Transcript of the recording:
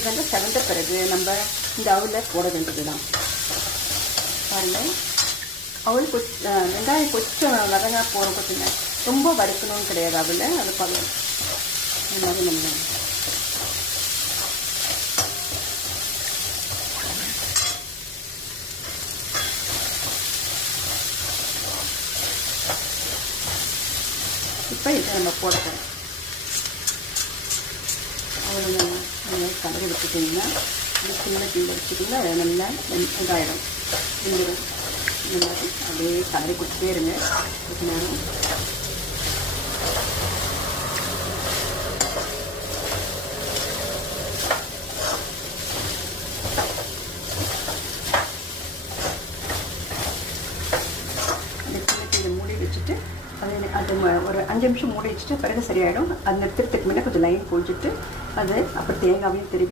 இது வந்து செவந்த பிறகு நம்ம இந்த அவலை போட வேண்டியதுதான். பாருங்கள், அவள் வெங்காயம் கொஞ்சம் வதங்க போகிற கொச்சுங்க, ரொம்ப வறுக்கணும்னு கிடையாது அவளை. அது பாருங்கள், இந்த மாதிரி நம்ம இப்போ இதை நம்ம போட போகிறோம். அவ்வளோ நல்லா கலரி வச்சுட்டிங்கன்னா சின்ன தீயில் வச்சுட்டிங்கன்னா நல்லா இதாகிடும், வெந்துடும். இந்த மாதிரி அப்படியே கலரி கொடுத்துட்டே இருங்க கொஞ்ச நேரம். மூடி வச்சுட்டு அது ஒரு 5 நிமிஷம் மூடி வச்சுட்டு பிறகு சரியாயிடும். அது நிறுத்துறதுக்கு முன்னே கொஞ்சம் லைன் போட்டுட்டு அது அப்புறம் தேங்காவையும் திருப்பி